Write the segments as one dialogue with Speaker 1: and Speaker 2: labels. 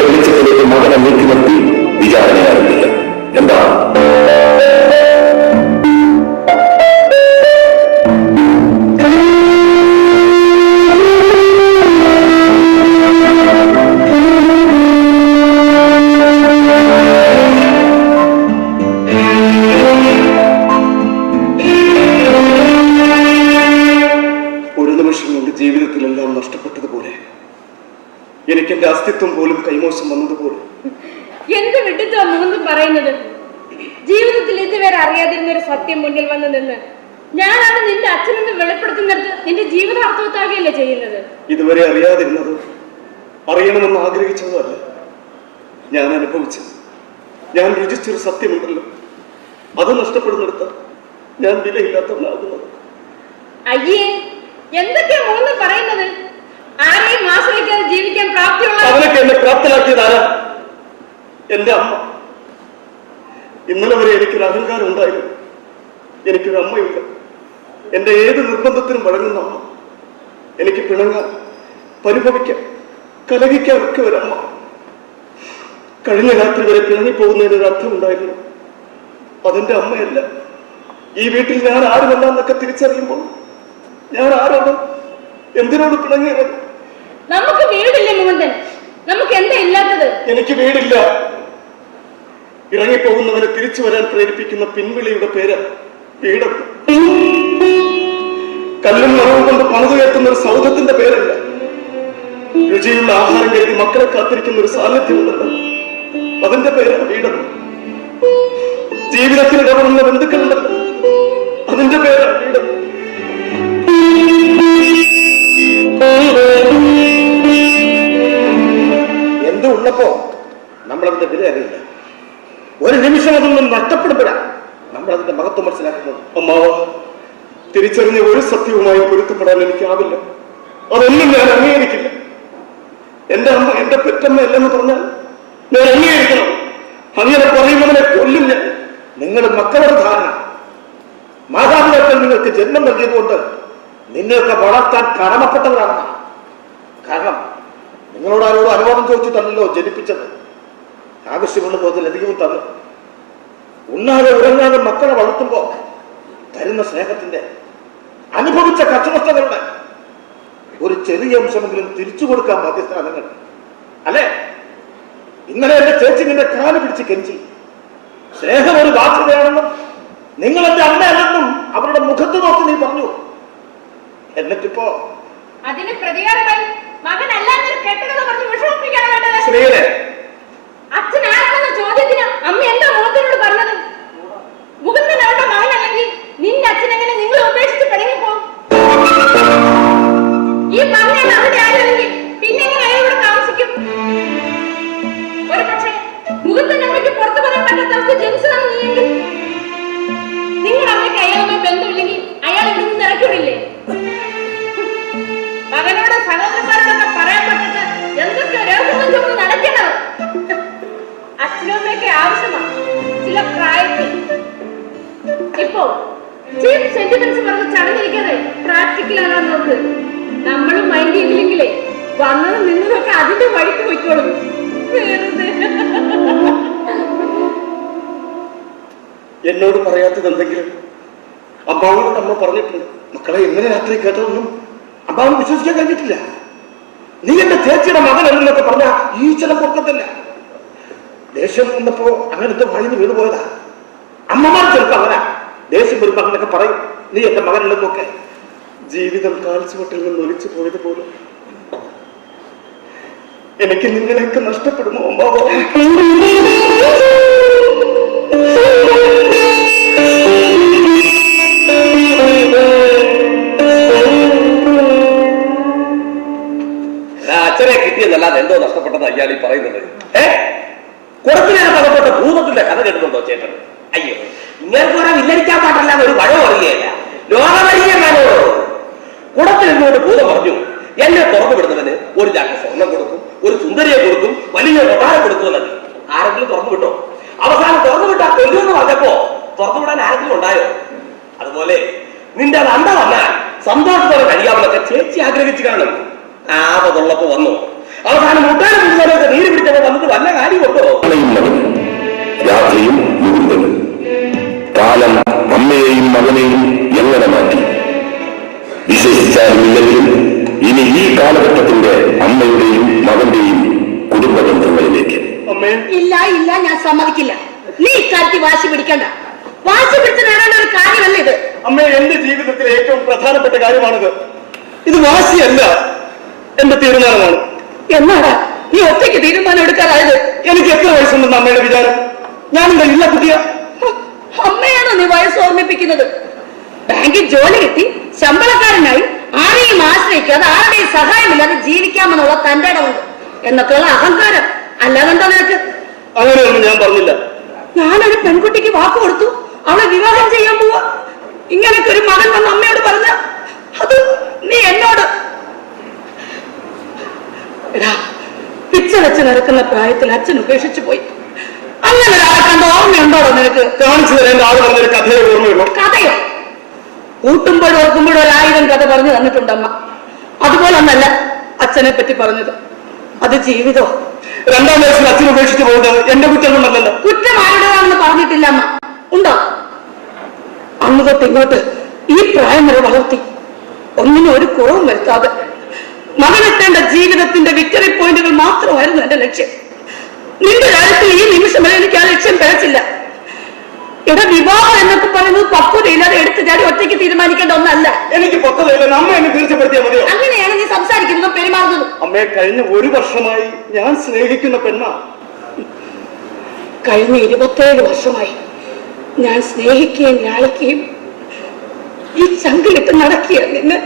Speaker 1: വെളിച്ചത്തിലേക്ക് മകനെ നീക്കി നിർത്തി വിചാരണ എന്താ? സത്യം മുന്നിൽ വന്ന് നിന്ന്. ഞാനാണ് നിന്റെ അച്ഛനെന്ന് വെളിപ്പെടുത്തുന്നിടത്ത് നിന്റെ ജീവിതാർത്ഥവത്താകുകയല്ലേ ചെയ്യുന്നത്?
Speaker 2: ഇതുവരെ അറിയാതിരുന്നത് അറിയണമെന്ന് ആഗ്രഹിച്ചതല്ല ഞാൻ അനുഭവിച്ചത് ഞാൻ രുചിച്ചൊരു സത്യമുണ്ടല്ലോ. അത് നഷ്ടപ്പെടുന്നിടത്ത് ഞാൻ വിലയില്ലാത്തവനാകുന്നത്.
Speaker 1: അയ്യേ എന്തൊക്കെയാ മൂന്ന് പറയുന്നത്? ആരെയും ആശ്രയിക്കാതെ ജീവിക്കാൻ പ്രാപ്തിയുള്ള
Speaker 2: അവനൊക്കെ എന്നെ പ്രാപ്തനാക്കിയതാരാ? എന്റെ അമ്മ. ഇന്നലെ വരെ എനിക്കൊരു അഹങ്കാരം ഉണ്ടായിരുന്നു. എനിക്കൊരു അമ്മയുണ്ട് എന്റെ ഏത് നിർബന്ധത്തിനും വഴങ്ങുന്ന അമ്മ എനിക്ക് പിണങ്ങാൻ പരിഭവിക്കാൻ കലഹിക്കാനൊക്കെ ഒരമ്മ കഴിഞ്ഞ രാത്രി വരെ പിണങ്ങിപ്പോകുന്നതിന് ഒരു അർത്ഥം ഉണ്ടായിരുന്നു. അതെന്റെ അമ്മയല്ല. ഈ വീട്ടിൽ ഞാൻ ആരുമല്ല എന്നൊക്കെ തിരിച്ചറിയുമ്പോൾ ഞാൻ ആരോട് എന്തിനോട് പിണങ്ങിയത്
Speaker 1: നമുക്ക് വീടില്ല മുകുന്ദൻ? നമുക്ക് എന്താ ഇല്ലാത്തത്?
Speaker 2: എനിക്ക് വീടില്ല. ഇറങ്ങിപ്പോകുന്നവനെ തിരിച്ചു വരാൻ പ്രേരിപ്പിക്കുന്ന പിൻവിളിയുടെ പേര് കല്ലും മറവും കൊണ്ട് പണിതുയർത്തുന്ന ഒരു സൗധത്തിന്റെ പേരല്ല. രുചിയുള്ള ആഹാരം കരുതി മക്കളെ കാത്തിരിക്കുന്ന ഒരു സാന്നിധ്യമുണ്ടല്ല. അതിന്റെ പേരാണ് വീടെന്ന് ജീവിതത്തിൽ ഇടപെടുന്ന ബന്ധുക്കളുണ്ടല്ലോ പൊരുത്തപ്പെടാൻ എനിക്കാവില്ല അതൊന്നും ഞാൻ അംഗീകരിക്കില്ല. എന്റെ അമ്മ എന്റെ പെറ്റമ്മ അല്ലെന്ന് പറഞ്ഞാൽ ഞാൻ അംഗീകരിക്കണം. അങ്ങനെ പറയുന്നവനെ കൊല്ലും ഞാൻ.
Speaker 3: നിങ്ങൾ മക്കളുടെ ധാരണ. മാതാപിതാക്കൾ നിങ്ങൾക്ക് ജന്മം നൽകിയതുകൊണ്ട് നിങ്ങൾക്ക് വളർത്താൻ കടമപ്പെട്ടവരാണ് കാരണം നിങ്ങളോട് ആരോടും അനുവാദം തന്നല്ലോ ജനിപ്പിച്ചത്. ആവശ്യമുള്ള തോതിലധികവും തന്നു. ഉണ്ണാതെ ഉറങ്ങാതെ മക്കളെ വളർത്തുമ്പോ തരുന്ന സ്നേഹത്തിന്റെ അനുഭവിച്ച കച്ചവടങ്ങളുടെ ഒരു ചെറിയ അംശമെങ്കിലും തിരിച്ചു കൊടുക്കാൻ ബാധ്യസ്ഥ നിങ്ങൾ. അല്ലേ? ഇന്നലെ എന്റെ ചേച്ചി നിന്റെ കാൽ പിടിച്ച് കെഞ്ചി. സ്നേഹം ഒരു ബാധ്യതയാണെന്നും നിങ്ങൾ എന്റെ അമ്മയല്ലെന്നും അവരുടെ മുഖത്ത് നോക്കി നീ പറഞ്ഞു. എന്നിട്ടിപ്പോ?
Speaker 1: അതിന് പ്രതികാരമായി മകൻ അല്ലാതെ കേട്ടത് പറഞ്ഞു വിഷമിപ്പിക്കാൻ വേണ്ടത്.
Speaker 2: സ്ത്രീകളെ
Speaker 1: ഇപ്പോ
Speaker 2: എന്നോട് പറയാത്തത് എന്തെങ്കിലും? അബ്ബാവിനോട് അമ്മ പറഞ്ഞിട്ടുണ്ട്
Speaker 3: മക്കളെ ഇന്നലെ രാത്രി കേട്ടതൊന്നും അബ്ബാവിന് വിശ്വസിക്കാൻ കഴിഞ്ഞിട്ടില്ല. നീ എന്റെ ചേച്ചിയുടെ മകൻ എന്നൊക്കെ പറഞ്ഞ ഈ ചില പൊക്കത്തില്ല ദേഷ്യം വന്നപ്പോ അങ്ങനത്തെ വഴിന്ന് വീണ് പോയതാ. അമ്മമാർ ചെറുപ്പം അങ്ങനെ ദേഷ്യം വരുമ്പോ അങ്ങനെയൊക്കെ പറയും. നീ എന്റെ മകനല്ലെന്നൊക്കെ
Speaker 2: ജീവിതം കാൽച്ചുവട്ടിൽ നിന്ന് ഒലിച്ചു പോയതുപോലെ എനിക്ക് നിങ്ങളെയൊക്കെ നഷ്ടപ്പെടുമോ
Speaker 4: അച്ഛനെ കിട്ടിയെന്നല്ലാതെ എന്തോ നഷ്ടപ്പെട്ടത് ഈ പറയുന്നത്. ഏ? കുടത്തിനകത്തകപ്പെട്ട ഭൂതത്തിന്റെ കഥ കേട്ടിട്ടുണ്ടോ ചേട്ടൻ? അയ്യോ ഇങ്ങനെ വില്ലടിക്കാൻ പാടില്ലാതെ ഒരു വഴം അറിയുകയില്ല. ലോകമറിയാനോ കുടത്തിൽ നിന്നുകൊണ്ട് ഭൂതം പറഞ്ഞു എന്നെ തുറന്നു വിടുന്നവന് ഒരു ചാക്ക് സ്വർണം കൊടുക്കും ഒരു സുന്ദരിയെ കൊടുക്കും വലിയ കൊട്ടാരം കൊടുക്കുമെന്നത് ആരെങ്കിലും തുറന്നു വിട്ടോ? അവസാനം തുറന്നു വിട്ടാ കൊല്ലുമെന്ന് പറഞ്ഞപ്പോ തുറന്നു വിടാൻ ആരെങ്കിലും ഉണ്ടായോ? അതുപോലെ നിന്റെ അത് അണ്ട വന്നാൽ സന്തോഷത്തോടെ കഴിയാമെന്നൊക്കെ ചേച്ചി ആഗ്രഹിച്ചു കാണും. ആപതുള്ളപ്പോ വന്നു. അവസാനം മുട്ടാനും നീര് പിടിച്ചപ്പോ വന്നിട്ട് വല്ല കാര്യമുണ്ടോ?
Speaker 5: കൊണ്ടോ രാത്രിയും കാലം അമ്മയെയും മകനെയും എങ്ങനെ മാറ്റി? വിശേഷിച്ചാലും ഇനി ഈ കാലഘട്ടത്തിന്റെ അമ്മയുടെയും മകന്റെയും കുടുംബ ബന്ധങ്ങളിലേക്ക്
Speaker 2: അമ്മേ.
Speaker 6: ഇല്ല ഇല്ല ഞാൻ സമ്മതിക്കില്ല. നീ ഇക്കാര്യത്തിൽ വാശി പിടിക്കണ്ട. വാശി പിടിച്ച് നേടേണ്ട ഒരു കാര്യമല്ല ഇത്.
Speaker 2: അമ്മ എന്റെ ജീവിതത്തിലെ ഏറ്റവും പ്രധാനപ്പെട്ട കാര്യമാണിത്. ഇത് വാശിയല്ല എന്റെ തീരുമാനമാണ്.
Speaker 6: എന്നാടാ നീ ഒറ്റയ്ക്ക് തീരുമാനം എടുക്കാറായത്?
Speaker 2: എനിക്ക് എത്ര വയസ്സുണ്ടെന്ന് അമ്മയുടെ വിചാരം? ഞാനെന്താ ഇല്ല കുട്ടിയ?
Speaker 6: ഹ്, വയസ്സ് ഓർമ്മിപ്പിക്കുന്നത്? ബാങ്കിൽ ജോലി കിട്ടി ശമ്പളക്കാരനായി ആരെയും ആശ്രയിക്കാതെ ആരുടെയും സഹായമില്ലാതെ ജീവിക്കാമെന്നുള്ള തന്റെ ഇടമുണ്ട്. എന്നൊക്കെയുള്ള അഹങ്കാരം അല്ലാതെന്താ നിനക്ക്?
Speaker 2: അങ്ങനെയൊന്നും ഞാൻ പറഞ്ഞില്ല.
Speaker 6: ഞാനൊരു പെൺകുട്ടിക്ക് വാക്ക് കൊടുത്തു അവളെ വിവാഹം ചെയ്യാൻ പോവാ. ഇങ്ങനൊക്കെ ഒരു മകൻ വന്ന് അമ്മയോട് പറഞ്ഞ അത് നീ എന്നോട് പിച്ച വെച്ച് നടക്കുന്ന പ്രായത്തിൽ അച്ഛൻ ഉപേക്ഷിച്ചു പോയി. അങ്ങനെ കണ്ട ഉണ്ടോ നിനക്ക്?
Speaker 2: കാണിച്ചു തരേണ്ട ആൾ പറഞ്ഞൊരു കഥയെ ഓർമ്മയുള്ളൂ
Speaker 6: കഥയോ? കൂട്ടുമ്പോഴും ഓർക്കുമ്പോഴും ഒരായിരം കഥ പറഞ്ഞു തന്നിട്ടുണ്ടമ്മ. അതുപോലെ ഒന്നല്ല അച്ഛനെ പറ്റി പറഞ്ഞത്. അത് ജീവിതോ?
Speaker 2: രണ്ടാം വയസ്സിൽ അച്ഛൻ ഉപേക്ഷിച്ച് പോകുന്നത് എന്റെ കുറ്റം കൊണ്ടല്ലോ
Speaker 6: കുറ്റം ആരുടേതാണെന്ന് പറഞ്ഞിട്ടില്ല അമ്മ ഉണ്ടോ? അന്ന് തൊട്ട് ഇങ്ങോട്ട് ഈ പ്രായം വരെ വളർത്തി. ഒന്നിനും ഒരു കുറവും വരുത്താതെ മകനെത്തേണ്ട ജീവിതത്തിന്റെ വിക്ടറി പോയിന്റുകൾ മാത്രമായിരുന്നു എന്റെ ലക്ഷ്യം. നിന്റെ കാര്യത്തിൽ ഈ നിമിഷം വരെ എനിക്ക് ആ ലക്ഷ്യം പിഴച്ചില്ല ഇവിടെ വിവാഹം എന്നൊക്കെ പറയുന്നത് പക്വതയില്ലാതെ എടുത്തു ചാടി ഒറ്റയ്ക്ക് തീരുമാനിക്കേണ്ട ഒന്നല്ല.
Speaker 2: എനിക്ക് പക്വതയില്ല എന്നെ തീർച്ചപ്പെടുത്തിയാൽ മതിയോ?
Speaker 6: അങ്ങനെയാണ് നീ സംസാരിക്കുന്നതും പെരുമാറുന്നതും.
Speaker 2: അമ്മയെ കഴിഞ്ഞ ഒരു വർഷമായി ഞാൻ സ്നേഹിക്കുന്ന പെണ്ണ.
Speaker 6: കഴിഞ്ഞ ഇരുപത്തേഴ് വർഷമായി ഞാൻ സ്നേഹിക്കുകയും ലാളിക്കുകയും ഈ ചങ്കിലിട്ട് നടക്കുക നിന്നെ.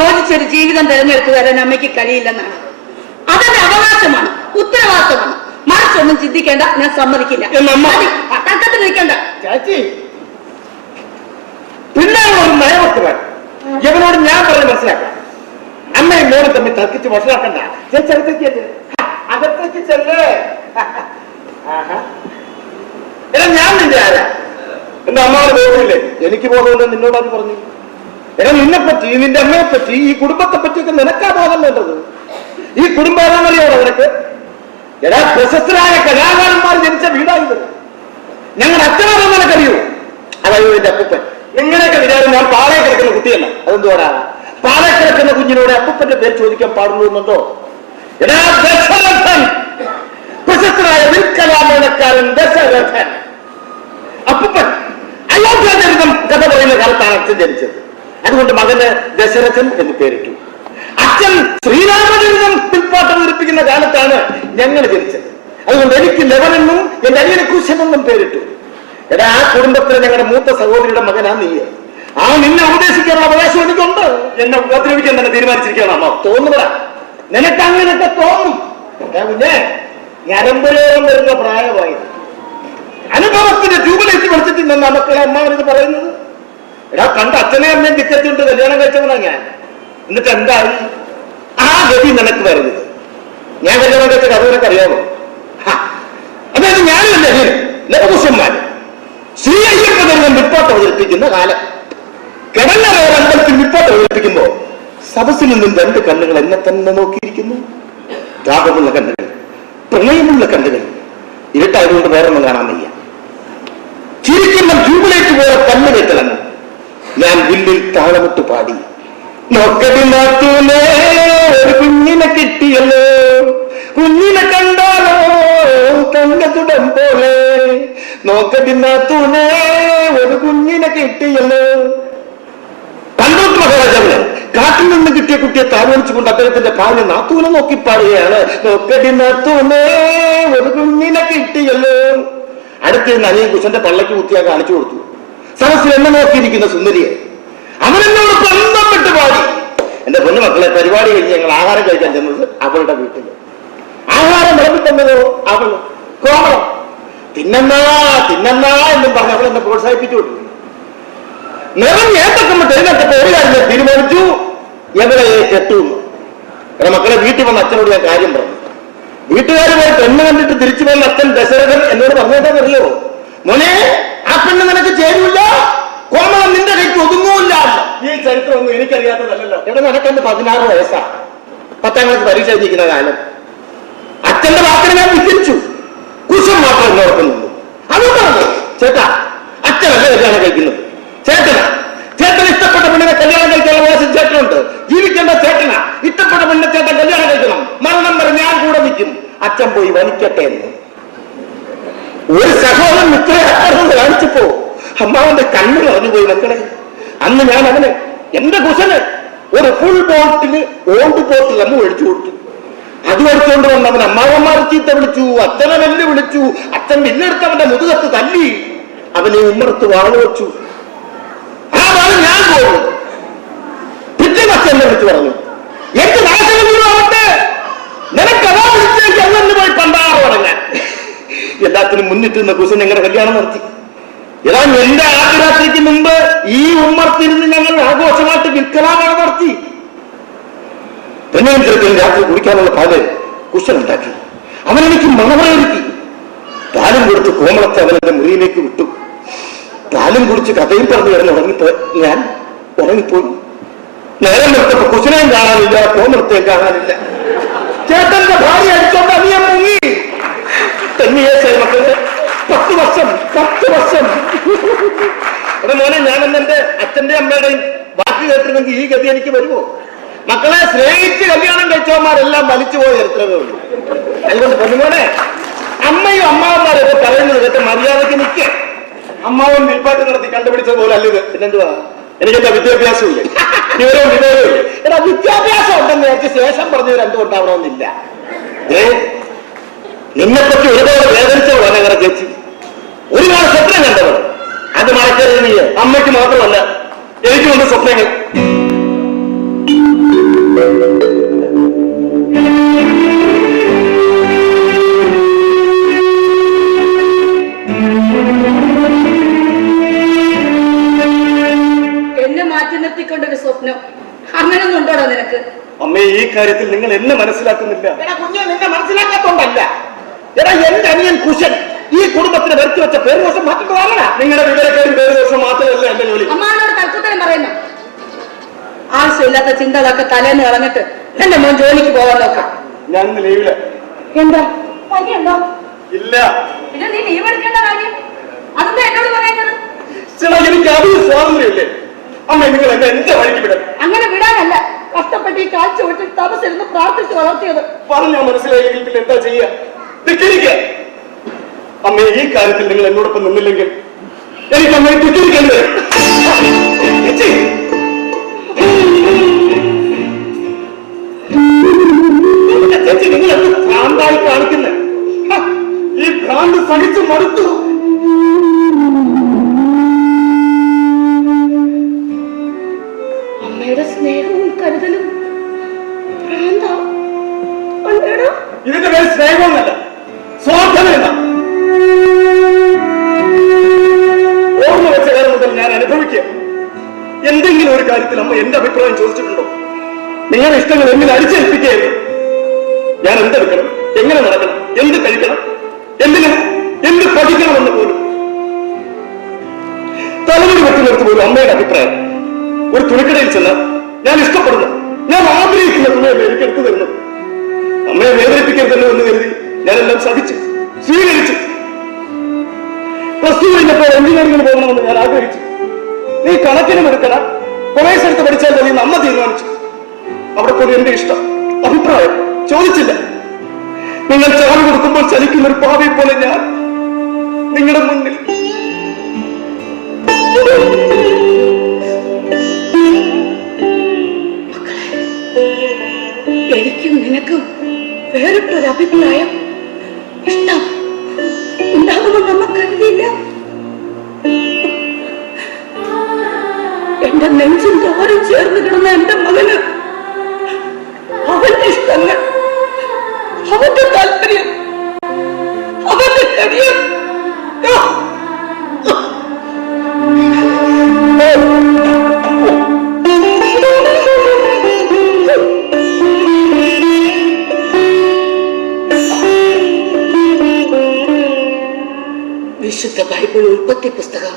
Speaker 6: യോജിച്ചൊരു ജീവിതം തിരഞ്ഞെടുത്തു തരാൻ അമ്മയ്ക്ക് കഴിയില്ലെന്നാണ്. അതൊരു അവകാശമാണ് ഉത്തരവാദിത്തമാണ്. മറിച്ചൊന്നും ചിന്തിക്കേണ്ട ഞാൻ സമ്മതിക്കില്ല. തർക്കത്തിൽ നിൽക്കണ്ട.
Speaker 3: ചാച്ചി പിന്നെ ഒരു നയമൊക്കെ ഇവനോട് ഞാൻ പറഞ്ഞ് മനസ്സിലാക്കാം. അമ്മയും മോനും തമ്മിൽ തർക്കിച്ച് മനസ്സിലാക്കണ്ട ചേച്ചി അകത്തേക്ക് ചെല്ല്. അകത്തേക്ക് ചെല്ലേ. ഞാൻ നിന്റെ ആരാ?
Speaker 2: എന്റെ അമ്മാവ് ബോധമില്ലേ
Speaker 3: എനിക്ക് ബോധമുണ്ട് നിന്നോട് അത് പറഞ്ഞു. എടാ നിന്നെ പറ്റി നിന്റെ അമ്മയെ പറ്റി ഈ കുടുംബത്തെ പറ്റിയൊക്കെ നിനക്കാ ബോധം വേണ്ടത് ഈ കുടുംബാനറിയോടെ നിനക്ക്? എടാ പ്രശസ്തരായ കലാകാരന്മാർ ജനിച്ച വീടായത് ഞങ്ങളുടെ അച്ഛനാണെന്ന് നിനക്കറിയോ അതായത് എന്റെ അപ്പൂപ്പൻ.
Speaker 2: നിങ്ങളെയൊക്കെ വിചാരം ഞാൻ പാളയെ കിടക്കുന്ന കുട്ടിയല്ല.
Speaker 3: അതെന്തുവാടാ? പാളയെ കിടക്കുന്ന കുഞ്ഞിനോട് അപ്പൂപ്പന്റെ പേര് ചോദിക്കാൻ പാടുള്ളൂ എന്നുണ്ടോ? എടാ ദശരഥൻ. പ്രശസ്തനായ വിൽക്കലാമേനക്കാരൻ ദശരഥൻ. അപ്പൂപ്പൻ. അയോധ്യാചരിതം കഥ പറയുന്ന കാലത്താണ് അച്ഛൻ ജനിച്ചത്. അതുകൊണ്ട് മകന് ദശരഥൻ എന്ന് പേരിട്ടു. അച്ഛൻ ശ്രീരാമചരിതം പിൽപ്പാട്ട് അവതരിപ്പിക്കുന്ന കാലത്താണ് ഞങ്ങൾ ജനിച്ചത്. അതുകൊണ്ട് എനിക്ക് ലവനെന്നും എന്റെ അനിയന് കുശനെന്നും പേരിട്ടു. എടാ ആ കുടുംബത്തിലെ ഞങ്ങളുടെ മൂത്ത സഹോദരിയുടെ മകനാ നീ. ആ നിന്നെ ഉപദേശിക്കാനുള്ള അവകാശം എനിക്കുണ്ട്.
Speaker 2: എന്നെ ഉപദ്രവിക്കാൻ തന്നെ തീരുമാനിച്ചിരിക്കണം അമ്മ.
Speaker 3: തോന്നുക നിനക്ക് അങ്ങനെയൊക്കെ തോന്നും. ഞരമ്പുരോഗം വരുന്ന പ്രായമായി അനുഭവത്തിന്റെ ട്യൂബിലേക്ക് പഠിച്ചിട്ടുണ്ടെന്ന മക്കളെ അമ്മാവനിത് പറയുന്നത്. എടാ കണ്ട അച്ഛനെ അമ്മയും ഉണ്ട് കല്യാണം കഴിച്ചവനാ ഞാൻ. എന്നിട്ട് എന്തായി? ആ ഗതി നിനക്ക് വരുന്നത്. ഞാൻ കല്യാണം കഴിച്ച കഥ അറിയാമോ. അതായത് ഞാനല്ലേ ലഘുപുരുഷന്മാർ ശ്രീ അയ്യപ്പൻ റിപ്പോർട്ട് അവതരിപ്പിക്കുന്ന കാലം. കിടന്ന അമ്പലത്തിൽ റിപ്പോർട്ട് അവതരിപ്പിക്കുമ്പോ സദസ്സിൽ നിന്നും രണ്ട് കണ്ണുകൾ എന്നെ തന്നെ നോക്കിയിരിക്കുന്നു. രാഗമുള്ള കണ്ണുകൾ പ്രണയമുള്ള കണ്ണുകൾ. ഇരുട്ടായതുകൊണ്ട് വേറൊന്നും കാണാൻ വയ്യ. ചിരിക്കുന്ന ട്യൂബിലേക്ക് പോലെ കണ്ണുകൾ കെട്ടിളങ്ങും ഞാൻ വില്ലിൽ താളമിട്ട് പാടി. ഒരു കുഞ്ഞിനെ കിട്ടിയല്ലോ. കുഞ്ഞിനെ കണ്ടാലോ തങ്കത്തുടം പോലെ. നോക്കടി ഒരു കുഞ്ഞിനെ കിട്ടിയല്ലോ. പണ്ടോട്ട് മഹാരാജാവിന് കാട്ടിൽ നിന്ന് കിട്ടിയ കുട്ടിയെ താലോലിച്ചുകൊണ്ട് അദ്ദേഹത്തിന്റെ ഭാര്യ നാത്തൂനെ നോക്കി പാടുകയാണ്. നോക്കടി നാത്തൂനെ ഒരു കുഞ്ഞിനെ കിട്ടിയല്ലോ. അടുത്ത് നിന്ന് അനിയൻ കുശന്റെ പള്ളക്ക് കുത്തിയാ കാണിച്ചു കൊടുത്തു. സദസ്സിൽ എന്നെ നോക്കിയിരിക്കുന്ന സുന്ദരിയെ. അവരെന്നോട് ബന്ധം വിട്ട് പാടി. എന്റെ പൊന്നു മക്കളെ പരിപാടി കഴിഞ്ഞ് ഞങ്ങൾ ആഹാരം കഴിക്കാൻ ചെന്നത് അവളുടെ വീട്ടിൽ ആഹാരം വിളമ്പി തന്നതോ അവൾ? കോമളം തിന്നന്നാ തിന്നന്നാ എന്നും പറഞ്ഞ് അവൾ എന്നെ പ്രോത്സാഹിപ്പിച്ചു കൊടുത്തു നിറം ഏത്തക്കുമ്പോ തെരഞ്ഞെടുത്തപ്പോ ഒരു കാര്യം ഞാൻ തീരുമാനിച്ചു എവിടെ കെട്ടുന്നു എന്റെ മക്കളെ വീട്ടിൽ വന്ന അച്ഛനോട് ഞാൻ കാര്യം പറഞ്ഞു. വീട്ടുകാരുമായി പെണ്ണ് കണ്ടിട്ട് തിരിച്ചു വന്ന അച്ഛൻ ദശരഥൻ എന്നോട് പറഞ്ഞേക്കാന്നറിയോ മോനെ ആ പെണ്ണ് നിനക്ക് ചേരൂല്ല കോമളം നിന്റെ കൈക്ക് ഒതുങ്ങൂല്ല
Speaker 2: ഈ ചരിത്രമൊന്നും എനിക്കറിയാത്തതല്ലല്ലോ.
Speaker 3: ഇവിടെ നടക്കേണ്ട പതിനാറ് വയസ്സാ? പത്താം ക്ലാസ് പരീക്ഷ എഴുതിയിരിക്കുന്ന കാലം. അച്ഛന്റെ വാക്കിനെ ഞാൻ വിസ്തരിച്ചു കുശം മാത്രം എന്നോർക്കുന്നുള്ളൂ അതുകൊണ്ടാണ് ചേട്ടാ അച്ഛനല്ല കല്യാണം കഴിക്കുന്നത്? ചേട്ടനാ. ചേട്ടൻ ഇഷ്ടപ്പെട്ട പെണ്ണിനെ കല്യാണം കഴിക്കാനുള്ള വയസ്സ് ചേട്ടനുണ്ട് ജീവിക്കേണ്ട ചേട്ടനാ. ഇഷ്ടപ്പെട്ട പെണ്ണിനെ ചേട്ടൻ കല്യാണം കഴിക്കണം. മരണം വരെ ഞാൻ കൂടെ നിൽക്കും. അച്ഛൻ പോയി വലിക്കട്ടെ എന്ന്. ഒരു സഹോദരൻ മിത്രയാണെന്ന് കാണിച്ചപ്പോ അമ്മാവന്റെ കണ്ണ് പറഞ്ഞു പോയി മക്കളെ. അന്ന് ഞാൻ അവനെ എന്റെ കുശന് ഒരു ഫുൾ ബോട്ടിന് ഓണ്ട് ബോട്ടിൽ അമ്മ ഒഴിച്ചു കൊടുത്തു. അത് ഒഴിച്ചുകൊണ്ട് വന്ന് അവൻ അമ്മാവന്മാർ ചീത്ത വിളിച്ചു അച്ഛനെ വെല്ലു വിളിച്ചു അച്ഛൻ വില്ലെടുത്ത് അവന്റെ മുതുകത്ത് തല്ലി. അവനെ ഉമ്മറത്ത് വാൾ വെച്ചു. ആ വാൾ ഞാൻ പോകും. പിറ്റേ അച്ഛനെ വിളിച്ചു പറഞ്ഞു എന്ത് നാശമെങ്കിലുമാവട്ടെ നിനക്ക് അതാ വിളിച്ചേക്ക് അന്നു പോയി പണ്ടാറ് തുടങ്ങാൻ എല്ലാത്തിനും മുന്നിട്ട് നിന്ന കുശൻ ഞങ്ങളുടെ കല്യാണം നടത്തി. ഏതാ എന്റെ ആദ്യരാത്രിക്ക് മുമ്പ് ഈ ഉമ്മർത്തിരുന്ന് ഞങ്ങൾ ആഘോഷമായിട്ട് വിൽക്കലാമാണ് നടത്തി. തെന്നേന്ദ്രത്തിന് രാത്രി കുടിക്കാനുള്ള പാൽ കുശൻ ഉണ്ടാക്കി. അവനെനിക്ക് മണവറയൊരുക്കി പാലും കൊടുത്ത് കോമളത്തെ അവൻ എന്റെ മുറിയിലേക്ക് വിട്ടു. പാലും കുടിച്ച് കഥയും പറഞ്ഞു കിടന്ന് ഉറങ്ങിപ്പോ ഞാൻ ഉറങ്ങിപ്പോയി. നേരം നിർത്തപ്പോ കുശനെയും കാണാനില്ല കോമളത്തെയും കാണാനില്ല. ചേട്ടന്റെ ഭാര്യ അടിച്ചോണ്ട് അനിയൻ മുങ്ങി. തെന്നിയെ പത്ത് വർഷം. എടാ മോനെ ഞാനെന്ന് എന്റെ അച്ഛന്റെ അമ്മയുടെയും വാക്ക് കേട്ടിരുന്നെങ്കിൽ ഈ ഗതി എനിക്ക് വരുമോ? മക്കളെ സ്നേഹിച്ച് കല്യാണം കഴിച്ചവന്മാരെല്ലാം വലിച്ചു പോയ ചരിത്രമേ ഉള്ളൂ. അതുകൊണ്ട് പൊന്നുമോനെ അമ്മയും അമ്മാവന്മാരൊക്കെ പറയുന്നത് കേട്ട് മര്യാദയ്ക്ക് നിൽക്കേ
Speaker 2: അമ്മാവൻ വിൽപ്പാട്ട് നടത്തി കണ്ടുപിടിച്ചത് പോലെ അല്ലത്.
Speaker 3: പിന്നെന്തുവാ?
Speaker 2: എനിക്കെന്താ വിദ്യാഭ്യാസമില്ലേ? വിവരവും വിവേകവും
Speaker 3: എടാ വിദ്യാഭ്യാസം ഉണ്ടെന്ന് വിചാരിച്ച ശേഷം പറഞ്ഞവർ എന്തുകൊണ്ടാവണമെന്നില്ല ഏ നിന്നെപ്പറ്റി ഒരുപാട് വേദനിച്ചവളാണ് ഞങ്ങളുടെ ചേച്ചി സ്വപ്നം കണ്ടവൾ. അത് മറക്കരുത് നീ
Speaker 2: അമ്മയ്ക്ക് മാത്രമല്ല എനിക്കുമുണ്ട് സ്വപ്നങ്ങൾ.
Speaker 6: എന്നെ മാറ്റി നിർത്തിക്കൊണ്ടൊരു സ്വപ്നം. അങ്ങനൊന്നും ഉണ്ടോടാ നിനക്ക്?
Speaker 2: അമ്മേ ഈ കാര്യത്തിൽ നിങ്ങൾ എന്നെ മനസ്സിലാക്കുന്നില്ല.
Speaker 3: എടാ കുഞ്ഞെ നിന്നെ മനസ്സിലാക്കാത്തോണ്ടല്ല. എടാ എന്റെ അനിയൻ കുശൻ. ഈ കുടുംബത്തിന് വരുത്തി വെച്ച പേരുദോഷം മാറ്റേണ്ടതാണോ
Speaker 2: നിങ്ങളുടെ വിവരക്കേടും പേര് ദിവസം മാത്രമല്ല എന്റെ ജോലി?
Speaker 6: അമ്മാനോട് തൽക്കുത്തരം പറയുന്നു. ആവശ്യമില്ലാത്ത ചിന്തകളൊക്കെ തലേന്ന് കളഞ്ഞിട്ട് എന്റെ മോൻ ജോലിക്ക് പോകാൻ നോക്കാം.
Speaker 2: ഞാൻ ഇന്ന് ലീവില
Speaker 6: എന്താ? പനിയുണ്ടോ
Speaker 2: ഇല്ല.
Speaker 6: പിന്നെ നീ ലീവ് എടുക്കേണ്ട കാര്യം? അതെന്താ എന്നോട് പറയുന്നത്
Speaker 2: എനിക്ക് അതിന് സ്വാതന്ത്ര്യമില്ലേ അമ്മ നിങ്ങൾ എന്നെ എന്റെ വഴിക്ക് വിടാൻ
Speaker 6: അങ്ങനെ വിടാനല്ല. കഷ്ടപ്പെട്ട് ഈ കാഴ്ച വിട്ട് തപസ്സിരുന്ന് പ്രാർത്ഥിച്ച് വളർത്തിയത്.
Speaker 2: പറഞ്ഞാ മനസ്സിലായില്ലെങ്കിൽ പിന്നെ എന്താ ചെയ്യുക ധിക്കരിക്കുക അമ്മ ഈ കാര്യത്തിൽ നിങ്ങൾ എന്നോടൊപ്പം നിന്നില്ലെങ്കിൽ എനിക്ക് അമ്മയെ ചേച്ചി
Speaker 3: നിങ്ങൾ ഭ്രാന്തായി കാണിക്കുന്നത്
Speaker 2: ഈ ഭ്രാന്ത് സഹിച്ചു മടുത്തു ഇഷ്ടങ്ങൾ എങ്ങനെ അടിച്ചേൽപ്പിക്കുകയായിരുന്നു ഞാൻ എന്തെടുക്കണം? എങ്ങനെ നടക്കണം? എന്ത് കഴിക്കണം? എന്തിന്? എന്ത് പഠിക്കണമെന്ന് പോലും. തലമുടി വെക്കുന്നിടത്ത് പോലും അമ്മയുടെ അഭിപ്രായം. ഒരു തുണിക്കടയിൽ ചെന്ന ഞാൻ ഇഷ്ടപ്പെടുന്നു. ഞാൻ ആഗ്രഹിക്കുന്ന തുണിയല്ലേ എനിക്ക് എടുത്തു തരുന്നു. അമ്മയെ വേദനിപ്പിക്കരുതല്ലോ എന്ന് കരുതി ഞാനെല്ലാം സഹിച്ചു സ്വീകരിച്ചു. പ്ലസ് ടു കഴിഞ്ഞപ്പോൾ എഞ്ചിനീയറിംഗിന് പോകണമെന്ന് ഞാൻ ആഗ്രഹിച്ചു. നീ കണക്കിനും എടുക്കണം. കൊമേഴ്സ് എടുത്ത് പഠിച്ചാൽ മതി അമ്മ തീരുമാനിച്ചു. അവിടെ പോലും എന്റെ ഇഷ്ടം അഭിപ്രായം ചോദിച്ചില്ല. നിങ്ങൾ ചാറ് കൊടുക്കുമ്പോൾ ചലിക്കുന്ന ഒരു പാവയെ പോലെ ഞാൻ നിങ്ങളുടെ മുന്നിൽ
Speaker 6: എനിക്കും നിനക്കും വേറിട്ടൊരു അഭിപ്രായം വിശുദ്ധ ബൈബിൾ ഉൽപ്പത്തി പുസ്തകം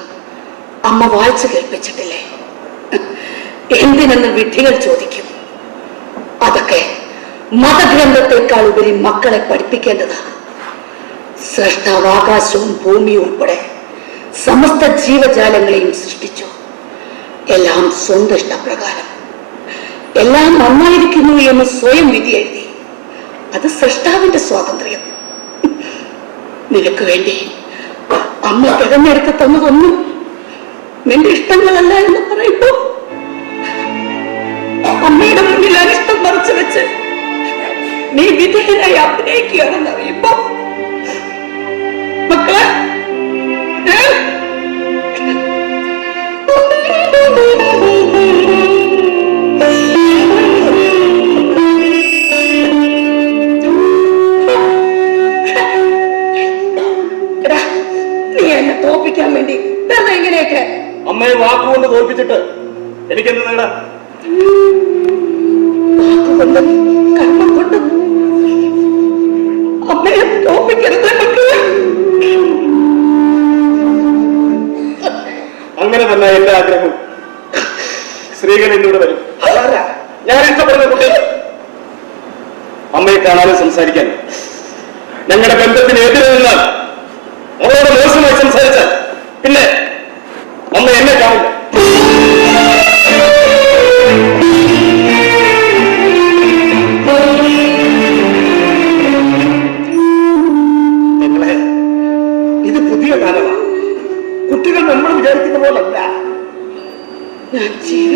Speaker 6: അമ്മ വായിച്ചു കേൾപ്പിച്ചിട്ടില്ലേ? എന്തിനെന്ന് വിധികൾ ചോദിക്കും. അതൊക്കെ മതഗ്രന്ഥത്തെക്കാൾ ഉപരി മക്കളെ പഠിപ്പിക്കേണ്ടതാണ്. സൃഷ്ടാവ് ആകാശവും ഭൂമിയും ഉൾപ്പെടെ സമസ്ത ജീവജാലങ്ങളെയും സൃഷ്ടിച്ചു. എല്ലാം സ്വന്തം ഇഷ്ടപ്രകാരം. എല്ലാം നന്നായിരിക്കുന്നു എന്ന് സ്വയം വിധി എഴുതി. അത് സൃഷ്ടാവിന്റെ സ്വാതന്ത്ര്യം. നിനക്ക് വേണ്ടി അമ്മ തിരഞ്ഞെടുത്ത് തന്നതൊന്നും നിന്റെ ഇഷ്ടങ്ങളല്ല എന്ന് പറയുമ്പോ അമ്മയുടെ മുന്നിൽ അനിഷ്ടം മറച്ചു വെച്ച് നീ വിധേയനായി അഭിനയിക്കുകയാണെന്ന് അറിയുമ്പോ മക്കളെ
Speaker 2: അമ്മയെ വാക്കുകൊണ്ട് തോൽപ്പിച്ചിട്ട് എനിക്കെന്ത് നേടാം? അങ്ങനെ തന്നെ എന്റെ ആഗ്രഹം. സ്ത്രീകൾ എന്നോട് വരും. ഞാൻ ഇഷ്ടപ്പെടുന്ന കുട്ടി. അമ്മയെ കാണാനും സംസാരിക്കാനും ഞങ്ങളുടെ ബന്ധത്തിന് എതിരെ
Speaker 3: Egypt.